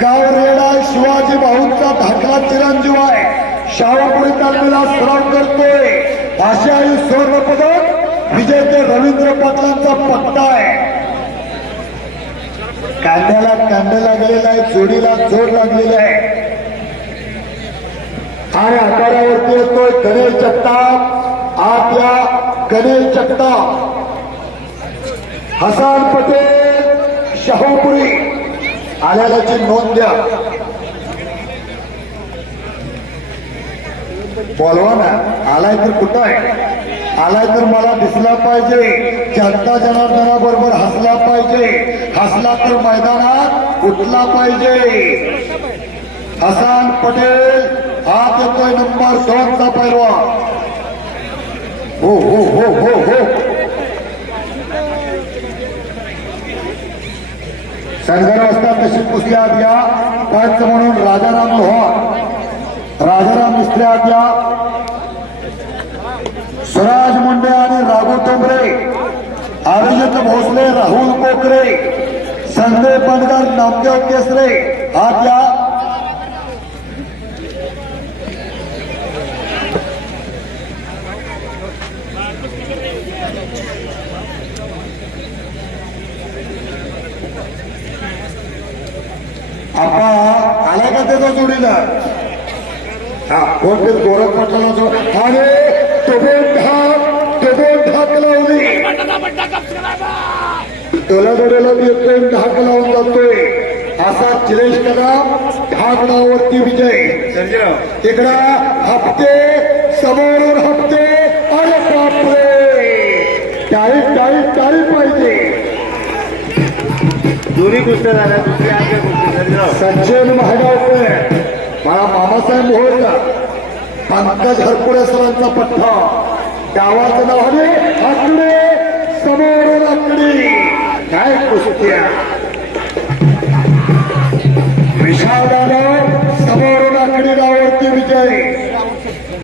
गावरेडा शिवाजी भाऊंचा धाकला चिरंजीव आहे, शाहपुरी तालमीला सराव करतोय. आशियाई सुवर्ण पदक विजेते रवींद्र पाटलांचा पट्टा आहे. कांद्याला कांदा लागलेला आहे, जोडीला जोड लागलेला आहे आणि आकारावरती येतोय गणेश जगताप. आत या गणेश जगताप, हसन पटेल शाहपुरी आल्याची नोंद द्या. बोलवा ना, आलाय तर कुठं आहे? आलाय तर मला दिसला पाहिजे. जनता जनार्दनाबरोबर हसला पाहिजे. हसला तर मैदानात उठला पाहिजे. हसन पटेल हात येतोय नंबर 2चा पैलवान. हो हो हो हो हो. संघर्ष असतात तशी कुस्ती आत घ्या. पंच म्हणून राजाराम लोहार, राजाराम मिस्त्री आत घ्या. स्वराज मुंडे आणि राघू टोंबरे, अभिजित भोसले, राहुल कोकरे, संजय पडकर, नामदेव केसरे आत घ्या. आपा आला का त्याचा जोडीला? हा कोण ते गोरख पाटला जो आणि ढाक लावली. डोलाडोळ्याला येतोय, ढाक लावून जातोय. असा चिलेश कदम ढाकडावरती विजय. इकडा हप्ते समोरून हप्ते. अरे बापरे, टाळी टाळी टाळी पाहिजे. दोन्ही कुस्त्या झाल्या. दुसरी आगे कुस्ती सज्जन महागावकर, मला मामासाहेब मोहोळकर, पंकज हरपुडे सरांचा पठ्ठा. गावाचं नाव आहे आकडे, समोरून आकडी. काय कुस्त्या.